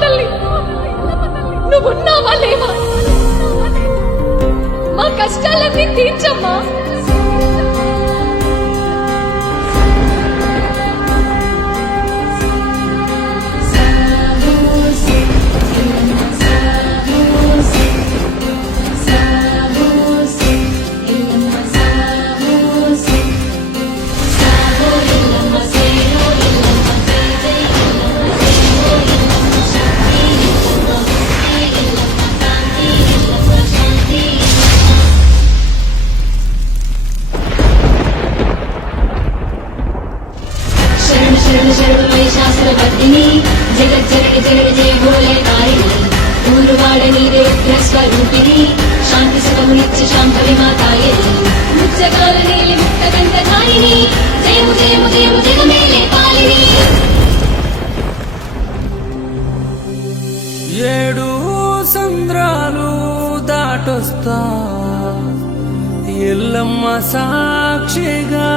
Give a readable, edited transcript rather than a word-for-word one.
తల్లి నువ్వున్నావా లేవా? మా కష్టాలన్నీ తీర్చమ్మా. శాస్త్రవర్ధిని జగజ్జనని జగడ జయ భోలే కారిణి ఊరువాడని రుద్రస్వరూపిణి శాంతి సుఖమునిత్య శాంభవి మాతాయని ముచ్చగాల నీలి ముక్త గంధధారిణి జయము జయము జయము జగమేలే పాలిని. ఏడు సంద్రాలు దాటొస్తా ఎల్లమ్మ సాక్షిగా